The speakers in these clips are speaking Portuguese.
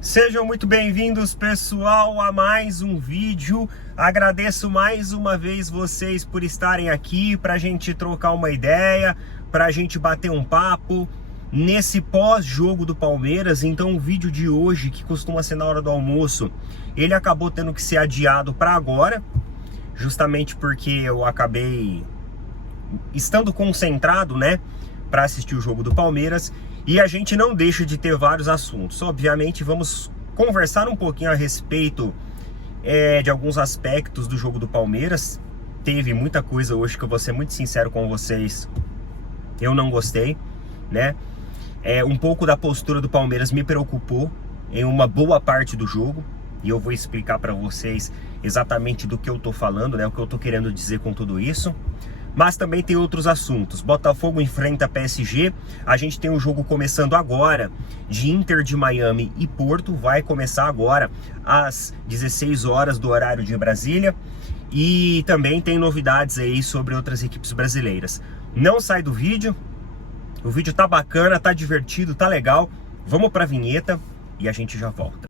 Sejam muito bem-vindos, pessoal, a mais um vídeo. Agradeço mais uma vez vocês por estarem aqui para a gente trocar uma ideia, para a gente bater um papo nesse pós-jogo do Palmeiras. Então o vídeo de hoje, que costuma ser na hora do almoço, ele acabou tendo que ser adiado para agora, justamente porque eu acabei estando concentrado, para assistir o jogo do Palmeiras. E a gente não deixa de ter vários assuntos. Obviamente vamos conversar um pouquinho a respeito de alguns aspectos do jogo do Palmeiras. Teve muita coisa hoje que eu vou ser muito sincero com vocês, eu não gostei, Um pouco da postura do Palmeiras me preocupou em uma boa parte do jogo. E eu vou explicar para vocês exatamente do que eu tô falando, o que eu tô querendo dizer com tudo isso. Mas também tem outros assuntos. Botafogo enfrenta PSG. A gente tem um jogo começando agora de Inter de Miami e Porto. Vai começar agora às 16 horas do horário de Brasília. E também tem novidades aí sobre outras equipes brasileiras. Não sai do vídeo. O vídeo tá bacana, tá divertido, tá legal. Vamos pra vinheta e a gente já volta.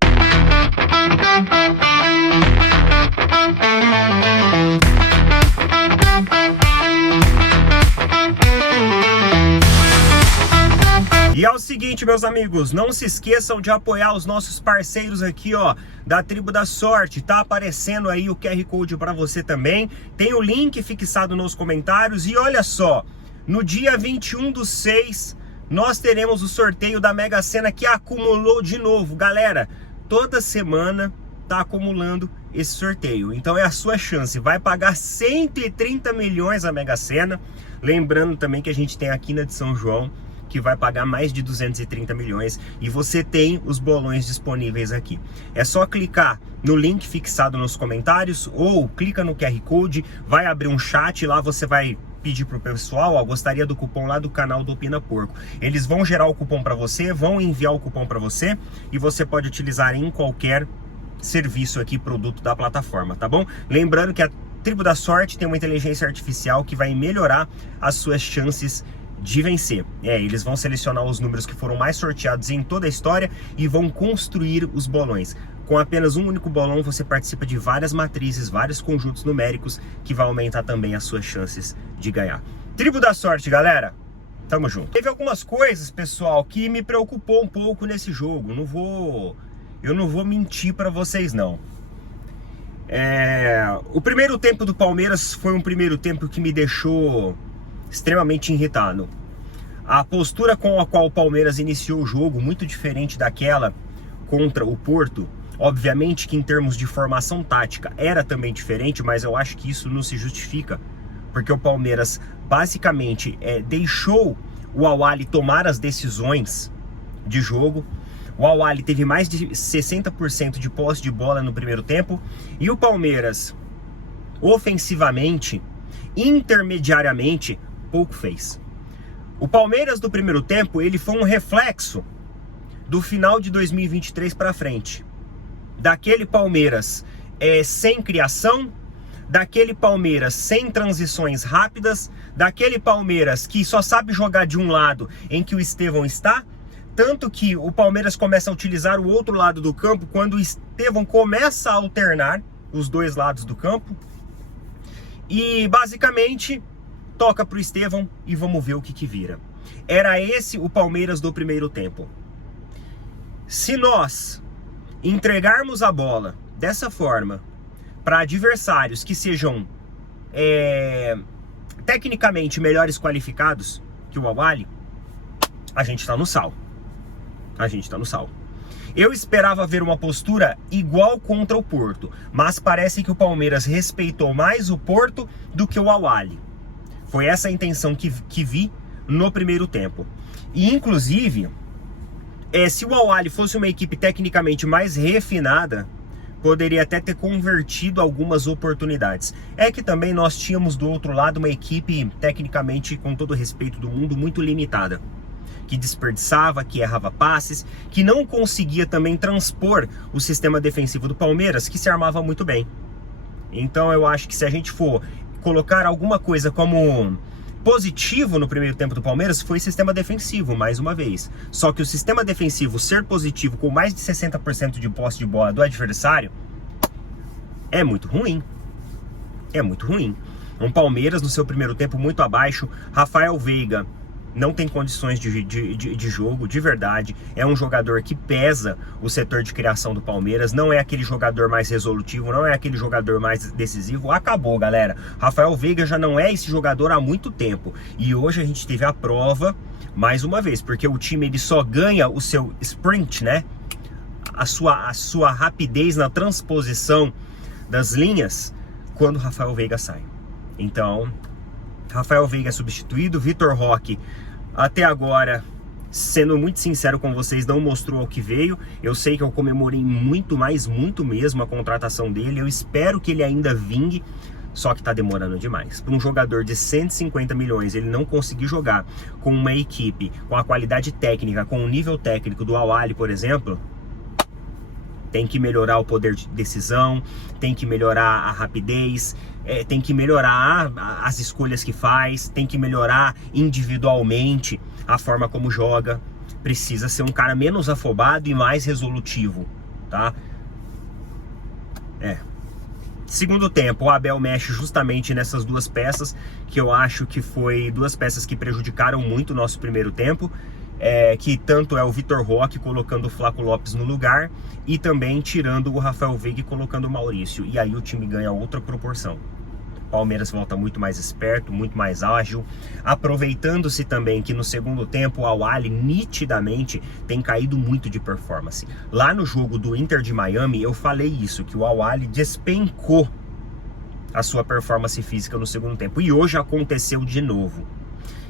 E é o seguinte, meus amigos, não se esqueçam de apoiar os nossos parceiros aqui, da Tribo da Sorte. Tá aparecendo aí o QR Code para você também. Tem o link fixado nos comentários. E olha só, no dia 21/6, nós teremos o sorteio da Mega Sena, que acumulou de novo. Galera, toda semana tá acumulando esse sorteio. Então é a sua chance. Vai pagar 130 milhões a Mega Sena. Lembrando também que a gente tem a Quina de São João, que vai pagar mais de 230 milhões. E você tem os bolões disponíveis aqui. É só clicar no link fixado nos comentários ou clica no QR Code, vai abrir um chat, lá você vai pedir pro pessoal, gostaria do cupom lá do canal do Opina Porco. Eles vão gerar o cupom para você, vão enviar o cupom para você e você pode utilizar em qualquer serviço aqui, produto da plataforma, tá bom? Lembrando que a Tribo da Sorte tem uma inteligência artificial que vai melhorar as suas chances de vencer. Eles vão selecionar os números que foram mais sorteados em toda a história e vão construir os bolões. Com apenas um único bolão, você participa de várias matrizes, vários conjuntos numéricos, que vai aumentar também as suas chances de ganhar. Tribo da Sorte, galera! Tamo junto. Teve algumas coisas, pessoal, que me preocupou um pouco nesse jogo. Eu não vou mentir para vocês, não. O primeiro tempo do Palmeiras foi um primeiro tempo que me deixou extremamente irritado. A postura com a qual o Palmeiras iniciou o jogo, muito diferente daquela contra o Porto. Obviamente que em termos de formação tática era também diferente, mas eu acho que isso não se justifica, porque o Palmeiras basicamente deixou o Al-Ahly tomar as decisões de jogo. O Al-Ahly teve mais de 60% de posse de bola no primeiro tempo e o Palmeiras, ofensivamente, intermediariamente, pouco fez. O Palmeiras do primeiro tempo, ele foi um reflexo do final de 2023 para frente. Daquele Palmeiras sem criação, daquele Palmeiras sem transições rápidas, daquele Palmeiras que só sabe jogar de um lado em que o Estevão está. Tanto que o Palmeiras começa a utilizar o outro lado do campo quando o Estevão começa a alternar os dois lados do campo. E basicamente toca pro Estevão e vamos ver o que vira. Era esse o Palmeiras do primeiro tempo. Se nós entregarmos a bola dessa forma para adversários que sejam tecnicamente melhores qualificados que o Al-Ahly, a gente tá no sal. A gente tá no sal. Eu esperava ver uma postura igual contra o Porto, mas parece que o Palmeiras respeitou mais o Porto do que o Al-Ahly. Foi essa a intenção que vi no primeiro tempo. E inclusive, se o Al-Ahly fosse uma equipe tecnicamente mais refinada, poderia até ter convertido algumas oportunidades. É que também nós tínhamos do outro lado uma equipe tecnicamente, com todo o respeito do mundo, muito limitada, que desperdiçava, que errava passes, que não conseguia também transpor o sistema defensivo do Palmeiras, que se armava muito bem. Então eu acho que se a gente for colocar alguma coisa como Positivo no primeiro tempo do Palmeiras foi sistema defensivo, mais uma vez. Só que o sistema defensivo ser positivo com mais de 60% de posse de bola do adversário é muito ruim. É muito ruim. Um Palmeiras no seu primeiro tempo muito abaixo. Rafael Veiga não tem condições de jogo, de verdade. É um jogador que pesa o setor de criação do Palmeiras. Não é aquele jogador mais resolutivo, não é aquele jogador mais decisivo. Acabou, galera. Rafael Veiga já não é esse jogador há muito tempo. E hoje a gente teve a prova, mais uma vez, porque o time ele só ganha o seu sprint, né? A sua rapidez na transposição das linhas quando o Rafael Veiga sai. Então, Rafael Veiga é substituído. Vitor Roque, até agora, sendo muito sincero com vocês, não mostrou o que veio. Eu sei que eu comemorei muito mesmo a contratação dele. Eu espero que ele ainda vingue, só que tá demorando demais. Para um jogador de 150 milhões, ele não conseguir jogar com uma equipe, com a qualidade técnica, com o nível técnico do Al-Ahly, por exemplo, tem que melhorar o poder de decisão, tem que melhorar a rapidez, tem que melhorar as escolhas que faz, tem que melhorar individualmente a forma como joga. Precisa ser um cara menos afobado e mais resolutivo, tá? Segundo tempo, o Abel mexe justamente nessas duas peças, que eu acho que foi duas peças que prejudicaram muito o nosso primeiro tempo. Que tanto é o Vitor Roque colocando o Flaco Lopes no lugar e também tirando o Rafael Veiga e colocando o Maurício. E aí o time ganha outra proporção. Palmeiras volta muito mais esperto, muito mais ágil, aproveitando-se também que no segundo tempo o Al-Ahly nitidamente tem caído muito de performance. Lá no jogo do Inter de Miami eu falei isso, que o Al-Ahly despencou a sua performance física no segundo tempo. E hoje aconteceu de novo.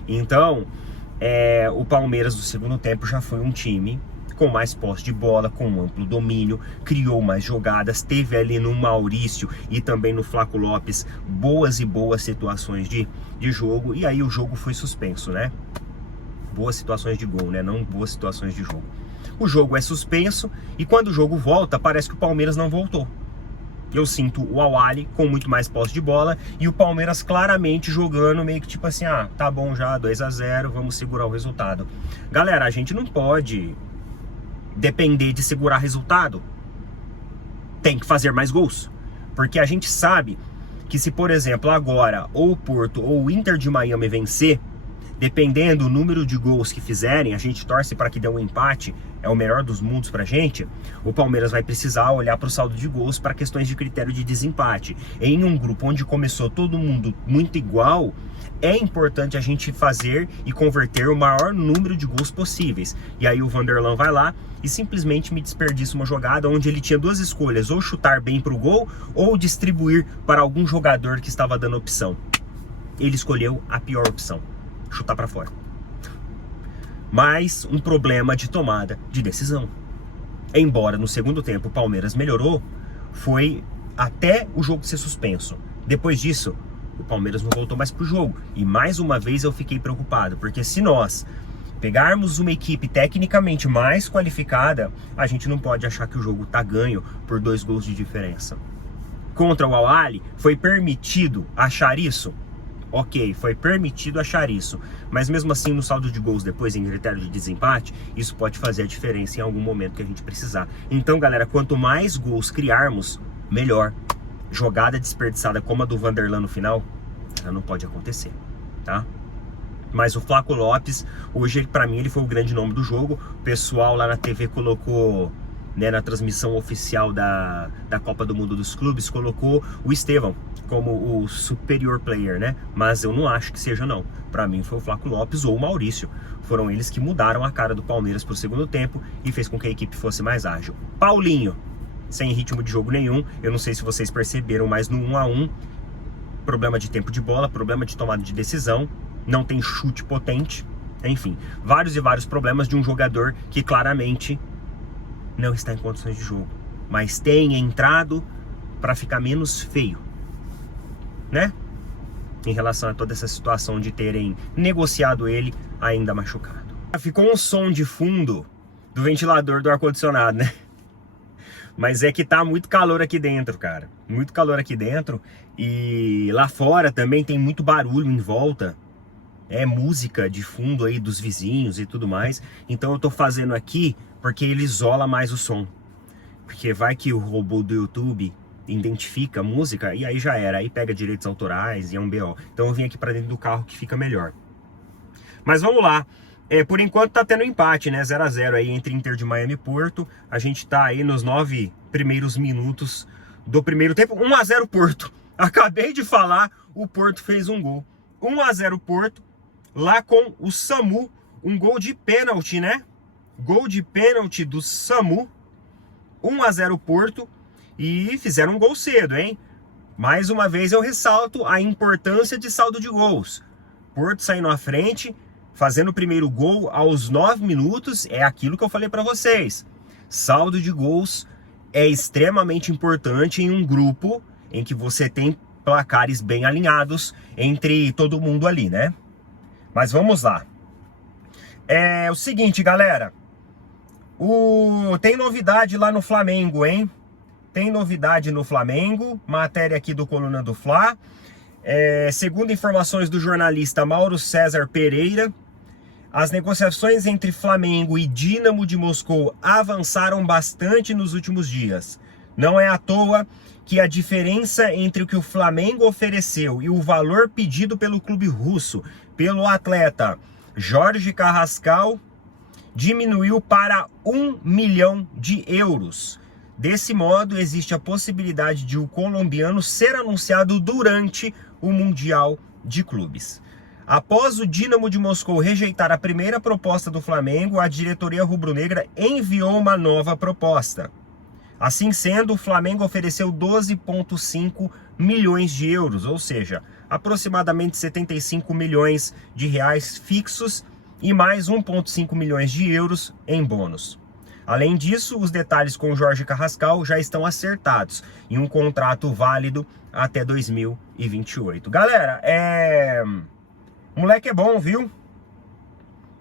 Então, o Palmeiras do segundo tempo já foi um time com mais posse de bola, com amplo domínio, criou mais jogadas, teve ali no Maurício e também no Flaco Lopes boas situações de jogo, e aí o jogo foi suspenso, né? Boas situações de gol, né? Não boas situações de jogo. O jogo é suspenso e quando o jogo volta, parece que o Palmeiras não voltou. Eu sinto o Al-Ahly com muito mais posse de bola e o Palmeiras claramente jogando meio que tipo assim, tá bom já, 2-0, vamos segurar o resultado. Galera, a gente não pode depender de segurar resultado. Tem que fazer mais gols. Porque a gente sabe que se, por exemplo, agora ou o Porto ou o Inter de Miami vencer, dependendo do número de gols que fizerem, a gente torce para que dê um empate, é o melhor dos mundos pra gente. O Palmeiras vai precisar olhar para o saldo de gols para questões de critério de desempate. Em um grupo onde começou todo mundo muito igual, é importante a gente fazer e converter o maior número de gols possíveis. E aí o Vanderlan vai lá e simplesmente me desperdiça uma jogada onde ele tinha duas escolhas, ou chutar bem pro gol, ou distribuir para algum jogador que estava dando opção. Ele escolheu a pior opção, chutar para fora. Mais um problema de tomada de decisão. Embora no segundo tempo o Palmeiras melhorou, foi até o jogo ser suspenso. Depois disso, o Palmeiras não voltou mais pro jogo. E mais uma vez eu fiquei preocupado, porque se nós pegarmos uma equipe tecnicamente mais qualificada, a gente não pode achar que o jogo tá ganho por 2 gols de diferença. Contra o Al-Ahly, foi permitido achar isso? Ok, foi permitido achar isso, mas mesmo assim no saldo de gols depois em critério de desempate, isso pode fazer a diferença em algum momento que a gente precisar. Então galera, quanto mais gols criarmos, melhor. Jogada desperdiçada como a do Vanderlan no final, ela não pode acontecer, tá? Mas o Flaco Lopes, hoje pra mim ele foi o grande nome do jogo. O pessoal lá na TV colocou, né, na transmissão oficial da Copa do Mundo dos Clubes, colocou o Estevão como o superior player, né? Mas eu não acho que seja não. Pra mim foi o Flaco Lopes ou o Maurício. Foram eles que mudaram a cara do Palmeiras pro segundo tempo e fez com que a equipe fosse mais ágil. Paulinho, sem ritmo de jogo nenhum. Eu não sei se vocês perceberam, mas no 1-1, problema de tempo de bola, problema de tomada de decisão, não tem chute potente. Enfim, vários e vários problemas de um jogador que claramente não está em condições de jogo, mas tem entrado para ficar menos feio, né? Em relação a toda essa situação de terem negociado ele ainda machucado. Ficou um som de fundo do ventilador do ar-condicionado, né? Mas é que tá muito calor aqui dentro, cara. Muito calor aqui dentro. E lá fora também tem muito barulho em volta. música de fundo aí dos vizinhos e tudo mais. Então eu tô fazendo aqui porque ele isola mais o som. Porque vai que o robô do YouTube identifica a música e aí já era, aí pega direitos autorais e é um BO. Então eu vim aqui para dentro do carro que fica melhor. Mas vamos lá. Por enquanto tá tendo empate, né? 0 a 0 aí entre Inter de Miami e Porto. A gente tá aí nos 9 primeiros minutos do primeiro tempo. 1 a 0 Porto. Acabei de falar, o Porto fez um gol. 1 a 0 Porto, lá com o Samu. Um gol de pênalti, né? Gol de pênalti do Samu. 1 a 0 Porto. E fizeram um gol cedo, hein? Mais uma vez eu ressalto a importância de saldo de gols. Porto saindo à frente, fazendo o primeiro gol aos 9 minutos, é aquilo que eu falei para vocês. Saldo de gols é extremamente importante em um grupo em que você tem placares bem alinhados entre todo mundo ali, né? Mas vamos lá. É o seguinte, galera. Tem novidade lá no Flamengo, hein? Tem novidade no Flamengo. Matéria aqui do Coluna do Fla. Segundo informações do jornalista Mauro César Pereira, as negociações entre Flamengo e Dínamo de Moscou avançaram bastante nos últimos dias. Não é à toa que a diferença entre o que o Flamengo ofereceu e o valor pedido pelo clube russo pelo atleta Jorge Carrascal diminuiu para 1 milhão de euros. Desse modo, existe a possibilidade de o colombiano ser anunciado durante o Mundial de Clubes. Após o Dínamo de Moscou rejeitar a primeira proposta do Flamengo, a diretoria rubro-negra enviou uma nova proposta. Assim sendo, o Flamengo ofereceu 12,5 milhões de euros, ou seja, aproximadamente 75 milhões de reais fixos e mais 1,5 milhões de euros em bônus. Além disso, os detalhes com o Jorge Carrascal já estão acertados em um contrato válido até 2028. Galera, o moleque é bom, viu?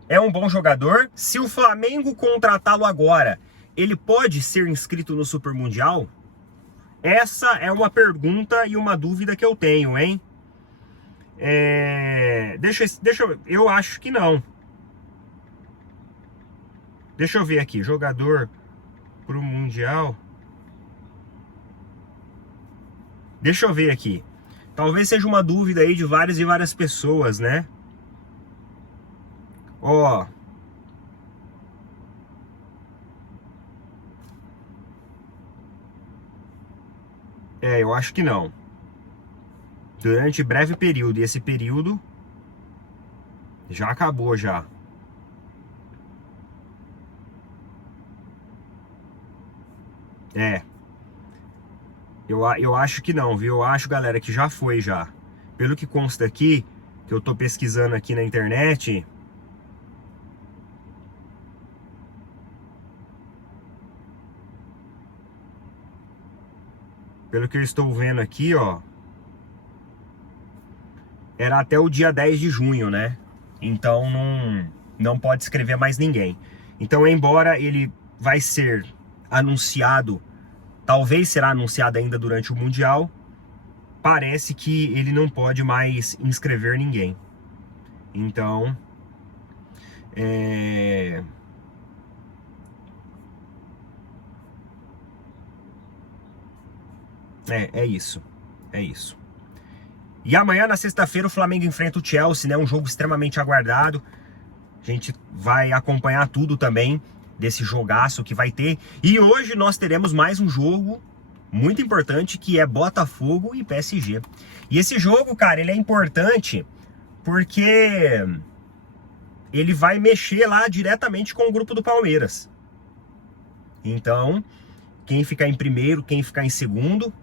É um bom jogador. Se o Flamengo contratá-lo agora, ele pode ser inscrito no Super Mundial? Essa é uma pergunta e uma dúvida que eu tenho, hein? Eu acho que não. Deixa eu ver aqui, jogador pro Mundial. Deixa eu ver aqui. Talvez seja uma dúvida aí de várias e várias pessoas, né? Ó. Eu acho que não. Durante breve período. E esse período já acabou já. Eu acho que não, viu? Eu acho, galera, que já foi já. Pelo que consta aqui, que eu tô pesquisando aqui na internet. Pelo que eu estou vendo aqui, ó. Era até o dia 10 de junho, né? Então não pode escrever mais ninguém. Então, embora ele vai ser anunciado, talvez será anunciado ainda durante o Mundial, parece que ele não pode mais inscrever ninguém. Então, é isso. É isso. E amanhã, na sexta-feira, o Flamengo enfrenta o Chelsea, né? Um jogo extremamente aguardado. A gente vai acompanhar tudo também desse jogaço que vai ter. E hoje nós teremos mais um jogo muito importante, que é Botafogo e PSG. E esse jogo, cara, ele é importante porque ele vai mexer lá diretamente com o grupo do Palmeiras. Então, quem ficar em primeiro, quem ficar em segundo,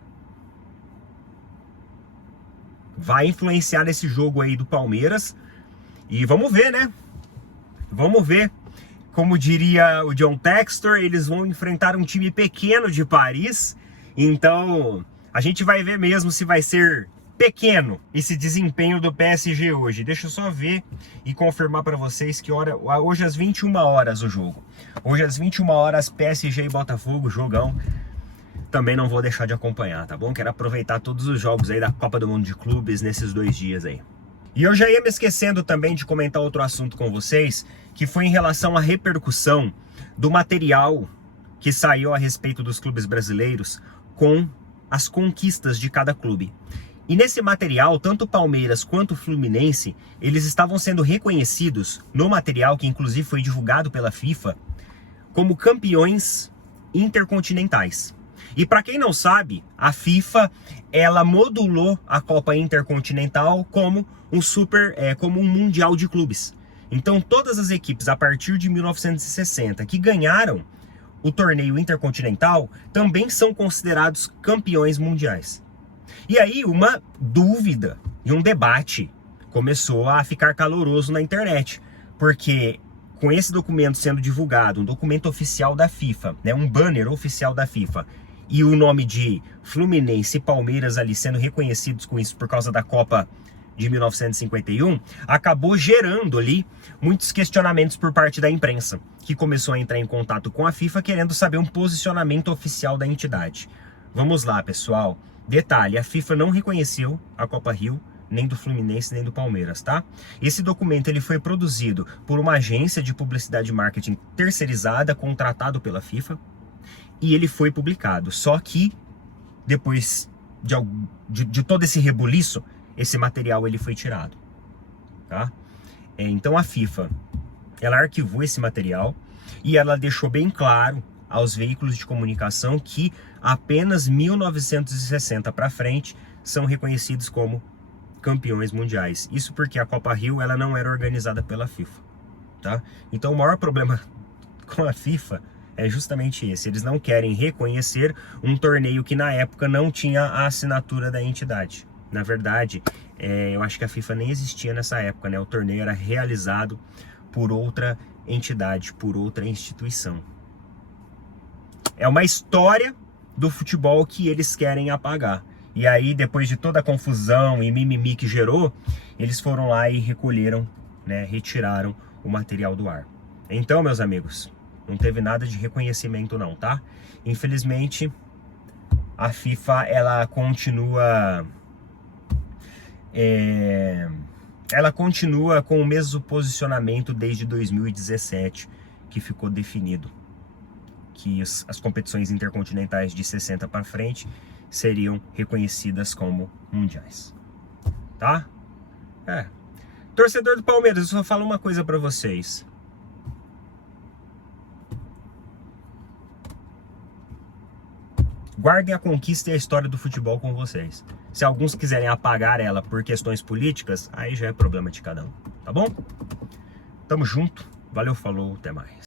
vai influenciar nesse jogo aí do Palmeiras. E vamos ver, né? Vamos ver. Como diria o John Textor, eles vão enfrentar um time pequeno de Paris. Então, a gente vai ver mesmo se vai ser pequeno esse desempenho do PSG hoje. Deixa eu só ver e confirmar para vocês que hoje às 21 horas o jogo. Hoje às 21 horas, PSG e Botafogo, jogão. Também não vou deixar de acompanhar, tá bom? Quero aproveitar todos os jogos aí da Copa do Mundo de Clubes nesses 2 dias aí. E eu já ia me esquecendo também de comentar outro assunto com vocês, que foi em relação à repercussão do material que saiu a respeito dos clubes brasileiros com as conquistas de cada clube. E nesse material, tanto o Palmeiras quanto o Fluminense, eles estavam sendo reconhecidos no material, que inclusive foi divulgado pela FIFA, como campeões intercontinentais. E para quem não sabe, a FIFA, ela modulou a Copa Intercontinental como um mundial de clubes. Então todas as equipes a partir de 1960 que ganharam o torneio intercontinental também são considerados campeões mundiais. E aí uma dúvida e um debate começou a ficar caloroso na internet, porque com esse documento sendo divulgado, um documento oficial da FIFA, né, um banner oficial da FIFA, e o nome de Fluminense e Palmeiras ali sendo reconhecidos com isso por causa da Copa de 1951, acabou gerando ali muitos questionamentos por parte da imprensa, que começou a entrar em contato com a FIFA querendo saber um posicionamento oficial da entidade. Vamos lá, pessoal. Detalhe, a FIFA não reconheceu a Copa Rio, nem do Fluminense, nem do Palmeiras, tá? Esse documento ele foi produzido por uma agência de publicidade e marketing terceirizada, contratado pela FIFA, e ele foi publicado. Só que, depois de todo esse rebuliço, esse material ele foi tirado, tá? Então a FIFA, ela arquivou esse material e ela deixou bem claro aos veículos de comunicação que apenas 1960 para frente são reconhecidos como campeões mundiais. Isso porque a Copa Rio ela não era organizada pela FIFA, tá? Então o maior problema com a FIFA é justamente esse. Eles não querem reconhecer um torneio que na época não tinha a assinatura da entidade. Na verdade, eu acho que a FIFA nem existia nessa época, né? O torneio era realizado por outra entidade, por outra instituição. É uma história do futebol que eles querem apagar. E aí, depois de toda a confusão e mimimi que gerou, eles foram lá e recolheram, né? Retiraram o material do ar. Então, meus amigos, não teve nada de reconhecimento não, tá? Infelizmente, a FIFA, ela continua com o mesmo posicionamento desde 2017, que ficou definido que as competições intercontinentais de 60 para frente seriam reconhecidas como mundiais, tá? Torcedor do Palmeiras, eu só falo uma coisa para vocês. Guardem a conquista e a história do futebol com vocês. Se alguns quiserem apagar ela por questões políticas, aí já é problema de cada um, tá bom? Tamo junto, valeu, falou, até mais.